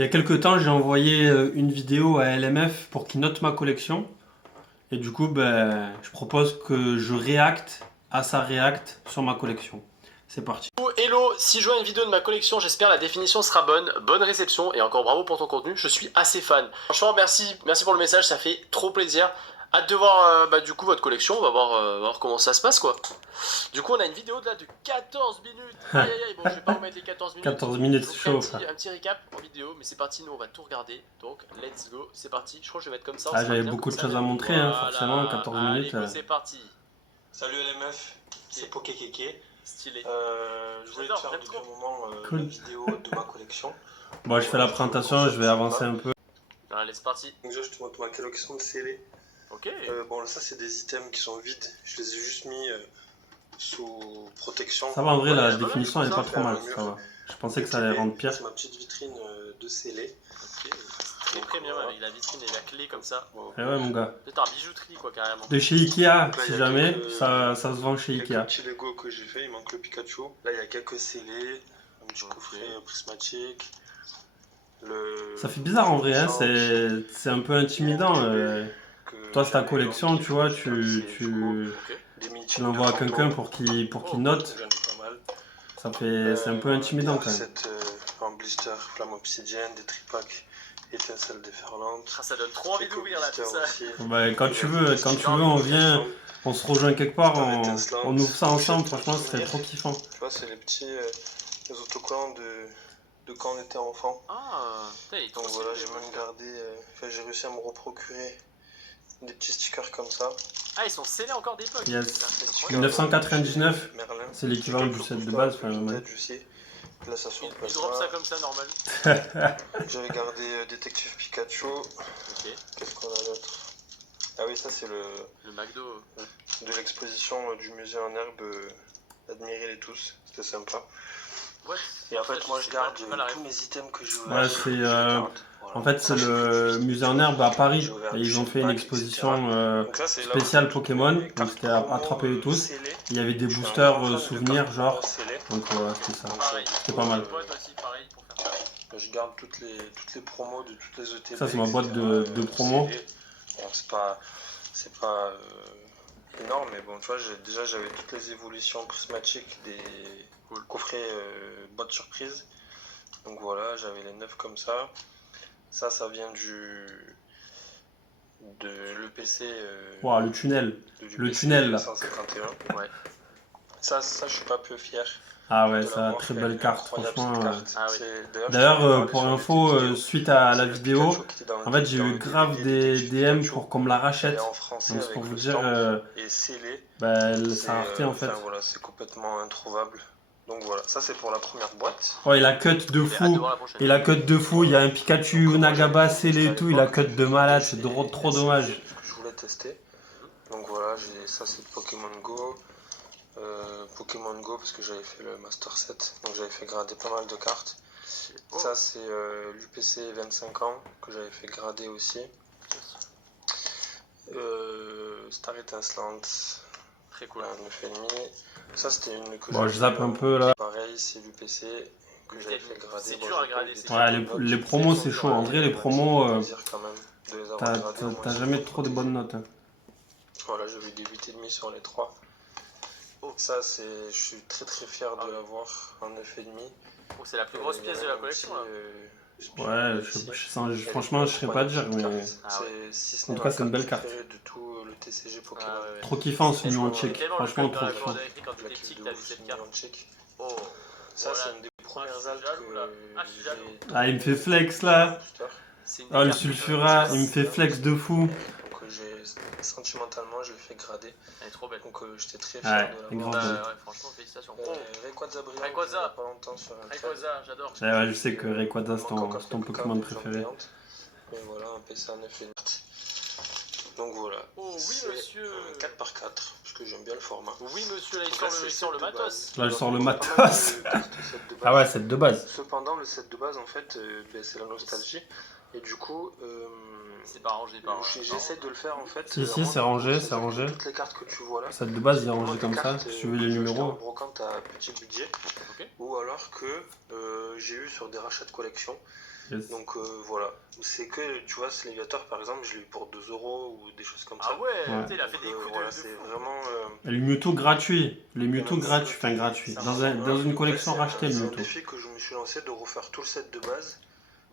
Il y a quelques temps, j'ai envoyé une vidéo à LMF pour qu'il note ma collection. Et du coup, ben, je propose que je réacte à sa réacte sur ma collection. C'est parti. Hello, si je vois une vidéo de ma collection, j'espère la définition sera bonne. Bonne réception et encore bravo pour ton contenu, je suis assez fan. Franchement, merci pour le message, ça fait trop plaisir. Hâte de voir du coup votre collection, on va voir comment ça se passe quoi. Du coup, on a une vidéo de là de 14 minutes. Aïe aïe aïe, bon, je vais pas vous mettre les 14 minutes. 14 minutes, Je vous c'est ferai chaud, frère. un petit récap en vidéo, mais c'est parti, nous on va tout regarder. Donc, let's go, c'est parti. Je crois que je vais mettre comme ça. Ah, j'avais beaucoup de choses à montrer, hein, Voilà. forcément, 14 minutes. Allez, go, c'est parti. Salut LMF, c'est Pokekeke. Stylé. Je voulais te faire depuis un moment Cool. la vidéo de ma collection. Bon, je fais la présentation, je vais avancer un peu. Allez, c'est parti. Donc déjà, je te montre ma collection de scellés. Ok. Bon, là, ça, c'est des items qui sont vides. Je les ai juste mis sous protection. Ça va, en vrai, la Ouais, définition elle est pas trop mal, mur. ça va. Je pensais que ça allait rendre pire. C'est ma petite vitrine de scellés. Ok. Très premium avec la vitrine et la clé comme ça. Eh ouais, mon gars. Peut-être un bijouterie quoi, carrément. De chez Ikea, Donc là, si il y a jamais, quelques- ça se vend chez Quelques Ikea. petits Lego que j'ai fait, il manque le Pikachu. Là, il y a quelques scellés, un petit Ok. coffret prismatique. Ça fait bizarre en vrai, hein, c'est un peu intimidant. Toi, c'est ta collection, tu vois, tu l'envoies à quelqu'un pour qu'il note. C'est un peu intimidant quand même. Cette en blister, flamme obsidienne, des tripacks, étincelles déferlantes. Ah, ça donne trop envie d'ouvrir là tout ça. Bah, quand tu veux, on vient, on se rejoint quelque part, on ouvre ça ensemble, franchement, ce serait trop kiffant. Tu vois, c'est les petits les autocollants de quand on était enfant. Ah, putain, il Donc voilà, j'ai même gardé, j'ai réussi à me reprocurer des petits stickers comme ça. Ah, ils sont scellés encore d'époque. Yes. 1999, Merlin. c'est l'équivalent du set de base, quand même. Là, ça s'ouvre Il drop ça comme ça, normal. J'avais gardé Détective Pikachu. Ok. Qu'est-ce qu'on a d'autre? Ah oui, ça c'est Le McDo. de l'exposition du musée en herbe. Admirez-les tous, c'était sympa. Ouais. Et en fait, moi je garde pas la tous mes items que j'ai Ouais, c'est en fait, c'est le musée en herbe à Paris. Et ils ont fait une exposition spéciale Pokémon. Donc c'était à attraper tous. Il y avait des boosters souvenirs, genre. Donc voilà, c'était ça. C'était pas mal. Je garde toutes les promos de toutes les ETB. Ça, c'est ma boîte de promo. Bon, c'est pas énorme, mais bon, tu vois, j'avais toutes les évolutions prismatiques des coffrets boîte surprise. Donc voilà, j'avais les 9 comme ça. Ça vient de l'EPC. Wow, le tunnel. Le tunnel, là. 151. Ouais. Ça, je suis pas peu fier. Ah ouais, ça, très belle carte, franchement. Ah oui. D'ailleurs, pour info, suite à la vidéo, en fait, j'ai eu grave des DM pour qu'on me la rachète. Donc, c'est pour vous dire, bah, ça a rareté en fait. Enfin, voilà, c'est complètement introuvable. Donc voilà, ça c'est pour la première boîte. Oh, il a cut de fou. Il a cut de fou. Il y a un Pikachu, Nagaba, scellé et tout. Il a cut de malade. C'est trop dommage. Ce que je voulais tester. Donc voilà, ça c'est Pokémon Go. Pokémon Go parce que j'avais fait le Master Set. Donc j'avais fait grader pas mal de cartes. Ça c'est l'UPC 25 ans que j'avais fait grader aussi. Star Étincelante. Très cool. 9,5. Ça c'était une que Bon, je zappe un peu là. Pareil, c'est l'UPC que j'avais fait grader. C'est dur à grader. Ouais, les promos c'est chaud. En vrai, les promos, t'as jamais trop de bonnes notes. Hein. Voilà, j'avais des 8,5 sur les 3. Ça, je suis très fier de l'avoir en 9,5. Oh, c'est la plus grosse pièce de la collection là. Ouais, franchement, je serais pas dire, mais en tout cas, c'est une belle carte. De tout le TCG Pokémon. Trop kiffant ce numéro check, franchement, trop kiffant. Quand tu étais petit, que t'as vu cette carte. Oh, ça, c'est une des premières altes que j'ai. Ah, il me fait flex là. Oh, le Sulfura, il me fait flex de fou. Sentimentalement, je l'ai fait grader. Elle est trop belle. Donc j'étais très fier de l'avoir. Ouais, franchement, félicitations. Rayquaza brillant, Rayquaza, pas longtemps sur un Rayquaza, j'adore. Ouais, je sais que Rayquaza c'est ton Pokémon préféré. Mais voilà, un PC à 9,5. Donc voilà. Oh oui monsieur. 4x4, parce que j'aime bien le format. Oui monsieur, là il sort le matos. Là il sort le matos. Ah ouais, set de base. Cependant, le set de base en fait, c'est la nostalgie. Et du coup, c'est pas rangé par. J'essaie de le faire en fait. Si, c'est rangé, c'est rangé. Toutes les cartes que tu vois là. Set de base, il est rangé comme ça. Si tu veux les numéros. En brocante à petit budget. Ou alors que j'ai eu sur des rachats de collection. Yes. Donc voilà, c'est que, tu vois, ce Léviator par exemple, je l'ai eu pour 2 euros ou des choses comme ça. Ah ouais, Ouais. il a fait des coups voilà, de c'est fou. vraiment... Les Mewtwo gratuits. Les Mewtwo même gratuits, si, enfin gratuits. ça Dans une collection Après, rachetée, le c'est un Mewtwo. défi que je me suis lancé de refaire tout le set de base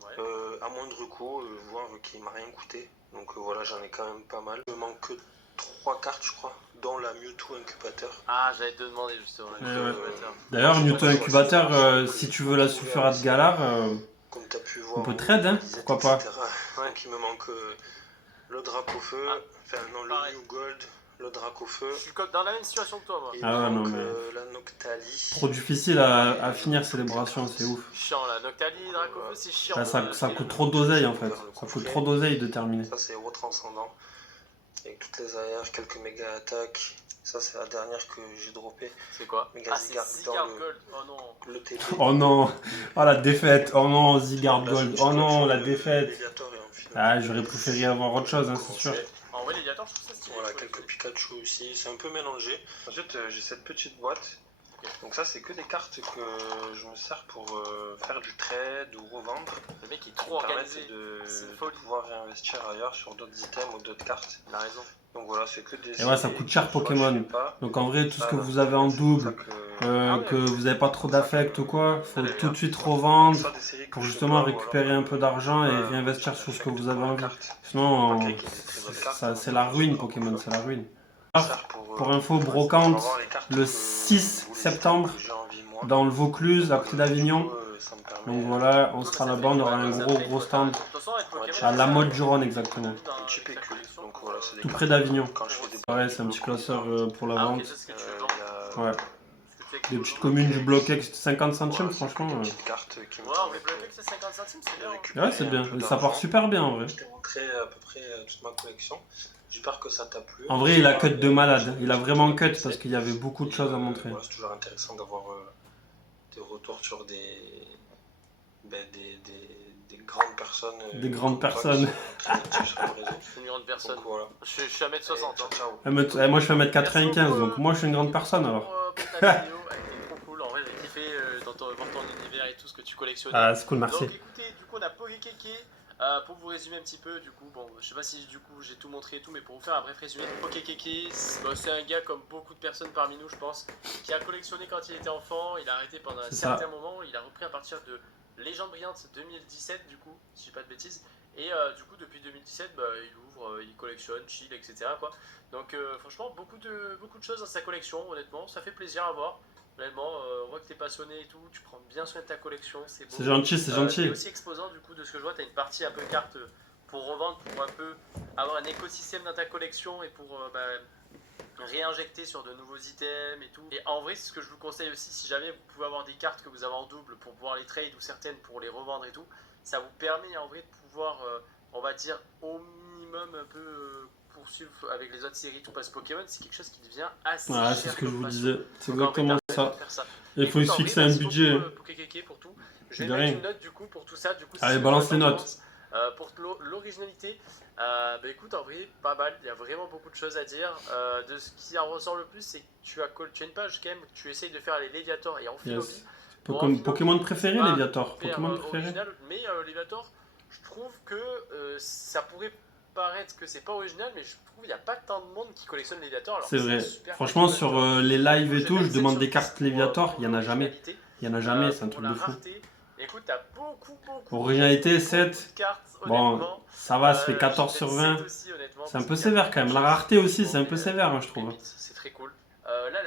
Ouais. à moindre coût, voire qui m'a rien coûté. Donc voilà, j'en ai quand même pas mal. Il me manque que 3 cartes, je crois, dont la Mewtwo Incubateur. Ah, j'allais te demander justement. Ouais. D'ailleurs, Mewtwo Incubateur, si tu veux la Sulfurat de Galar, comme tu as pu voir, on peut trade, hein, pourquoi pas. Donc il me manque le Dracofeu, enfin non, pareil. le New Gold, le Dracofeu. Je suis comme dans la même situation que toi, moi. Et Ah ouais, non, donc mais- la Noctali. Trop difficile à finir Célébration, c'est ouf. Chiant là, Noctali, Dracofeu, c'est chiant. Bah, ça coûte trop d'oseille en fait. Ça coûte trop d'oseille de terminer. Ça c'est Héros Transcendant. Avec toutes les arrières, quelques méga attaques. Ça c'est la dernière que j'ai droppée. C'est quoi? Méga Ah, c'est Zygarde Zygarde dans Gold. Oh non. le TP. Oh non, oh la défaite, oh non, Zygarde Là, Gold, c'est oh une non, la collection de défaite. Léviator et Amphi. Ah, j'aurais préféré avoir autre chose, hein, c'est sûr. En vrai, Léviator, je trouve ça stylé. Voilà, quelques Pikachu aussi, c'est un peu mélangé. Ensuite, j'ai cette petite boîte. Donc ça, c'est que des cartes que je me sers pour faire du trade ou revendre. Le mec est trop organisé. De pouvoir réinvestir ailleurs sur d'autres items ou d'autres cartes. Il a raison. Donc voilà, c'est que des... Et ouais, ça coûte cher Pokémon. Donc en vrai, tout ce que vous avez en double, que vous n'avez pas trop d'affect ou quoi, faut tout de suite revendre pour justement récupérer un peu d'argent et réinvestir sur ce que vous avez envie. Sinon, c'est la ruine Pokémon, c'est la ruine. Pour info, brocante le 6 septembre dans le Vaucluse, à côté d'Avignon. Donc voilà, on sera là-bas, on aura un gros stand. À la mode Juron exactement. Tout près d'Avignon. Ouais, c'est un petit classeur pour la vente. Ouais. Des petites communes du bloc X, 50 centimes franchement. Ouais, mais bloqué que c'est 50 centimes, c'est bien. Ouais, c'est bien. Ça part super bien en vrai. Je t'ai montré à peu près toute ma collection. J'espère que ça t'a plu. En vrai, il a cut de malade. Il a vraiment cut parce qu'il y avait beaucoup de choses à montrer. C'est toujours intéressant d'avoir des retours sur des grandes personnes. Des grandes personnes. Je suis une grande personne. Donc, voilà. Je suis à 1m60. Ciao. Moi je fais 1m95, donc moi je suis une grande personne alors. Pour ta vidéo, elle était trop cool. En vrai, j'ai kiffé voir ton univers et tout ce que tu collectionnes. Ah, c'est cool, merci. Donc écoutez, du coup, on a Pokekeke. Pour vous résumer un petit peu, du coup, bon, je sais pas si du coup j'ai tout montré et tout, mais pour vous faire un bref résumé, Pokekeke, c'est un gars comme beaucoup de personnes parmi nous, je pense, qui a collectionné quand il était enfant, il a arrêté pendant un certain moment, il a repris à partir de Légende Brillante 2017, du coup, si je dis pas de bêtises, et du coup, depuis 2017, il ouvre, il collectionne, chill, etc. quoi. Donc, franchement, beaucoup de choses dans sa collection, honnêtement, ça fait plaisir à voir. Honnêtement, on voit que t'es passionné et tout, tu prends bien soin de ta collection, c'est beau. C'est gentil, c'est gentil. T'es aussi exposant du coup de ce que je vois, t'as une partie un peu carte pour revendre, pour un peu avoir un écosystème dans ta collection et pour réinjecter sur de nouveaux items et tout. Et en vrai, c'est ce que je vous conseille aussi, si jamais vous pouvez avoir des cartes que vous avez en double pour pouvoir les trade ou certaines pour les revendre et tout, ça vous permet en vrai de pouvoir, on va dire, au minimum un peu... poursuivre avec les autres séries tout passe Pokémon, c'est quelque chose qui devient assez cher. C'est ce que je vous disais, c'est donc, exactement ça. Et il faut se fixer un budget. Pour tout. Je vais mettre une note du coup pour tout ça. Du coup, allez, balance les notes. Pour l'originalité, écoute, en vrai, pas mal. Il y a vraiment beaucoup de choses à dire. De ce qui en ressort le plus, c'est que tu as une page quand même, tu essayes de faire les Léviator et Amphilobi. Yes. Pokémon préféré, Léviator. Pokémon préféré. Original, mais Léviator, je trouve que ça pourrait paraître que c'est pas original, mais je trouve qu'il n'y a pas tant de monde qui collectionne Léviator. C'est vrai. Franchement, sur les lives et tout, je demande des cartes Léviator, il n'y en a jamais. Il n'y en a jamais, c'est un truc de fou. Écoute, t'as beaucoup. Originalité 7. Cartes, bon, ça va, ça fait 14 sur 20. C'est un peu sévère quand même. La rareté aussi, c'est un peu sévère, hein, je trouve. C'est très cool.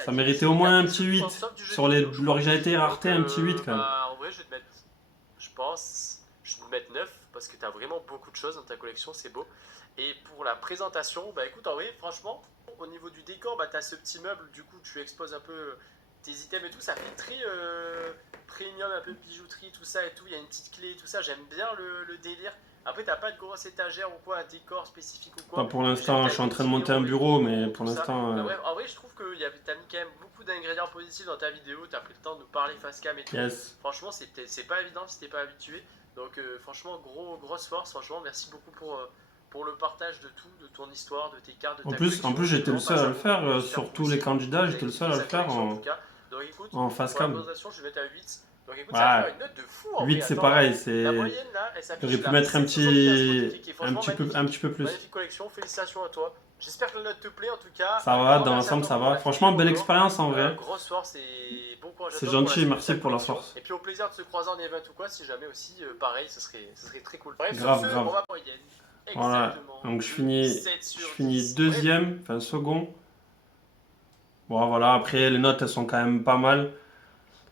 Ça méritait au moins un petit 8. Sur l'originalité et rareté, un petit 8 quand même. En vrai, je vais te mettre, je pense, je vais te mettre 9 parce que t'as vraiment beaucoup de choses dans ta collection, c'est beau. Et pour la présentation, écoute, en vrai, franchement, au niveau du décor, t'as ce petit meuble, du coup, tu exposes un peu tes items et tout, ça fait très premium, un peu bijouterie, tout ça et tout. Il y a une petite clé et tout ça, j'aime bien le délire. Après, t'as pas de grosse étagère ou quoi, un décor spécifique ou quoi. Pas pour l'instant, je suis en train de monter un bureau, mais pour l'instant. En vrai, je trouve que t'as mis quand même beaucoup d'ingrédients positifs dans ta vidéo, t'as pris le temps de nous parler face cam et tout. Yes. Franchement, c'est pas évident si t'es pas habitué. Donc, franchement, grosse force, franchement, merci beaucoup pour le partage de tout, de ton histoire, de tes cartes, de ta collection. En plus j'étais le seul à le faire, sur tous les candidats, j'étais le seul à le faire en face cam. Je vais mettre à 8. Donc écoute, ça va faire une note de fou en 8 vrai. c'est Attends, pareil, la moyenne là, elle s'affiche j'aurais pu là. mettre 775 magnifique. Et un franchement, petit peu plus. magnifique collection, félicitations à toi. J'espère que la note te plaît en tout cas. Ça va, Grand dans merci à l'ensemble toi ça pour va. la Franchement, vidéo belle encore. expérience en vrai. Grosse force et bon courage à C'est toi pour la gentil, suite de merci ta pour la collection. force. Et puis au plaisir de se croiser en event ou quoi, si jamais aussi, pareil, ce serait très cool. Bref, Grave, sur ce, grave. on va moyenne. Voilà, Exactement. donc de je finis 7 sur 10. deuxième, enfin second. Bon voilà, après les notes elles sont quand même pas mal.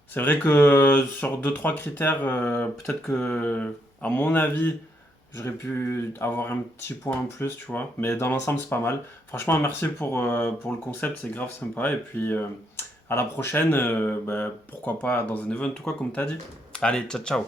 C'est vrai que sur deux trois critères, peut-être que, à mon avis, j'aurais pu avoir un petit point en plus, tu vois. Mais dans l'ensemble, c'est pas mal. Franchement, merci pour le concept, c'est grave sympa. Et puis, à la prochaine, bah, pourquoi pas dans un event ou quoi, comme t'as dit. Allez, ciao, ciao.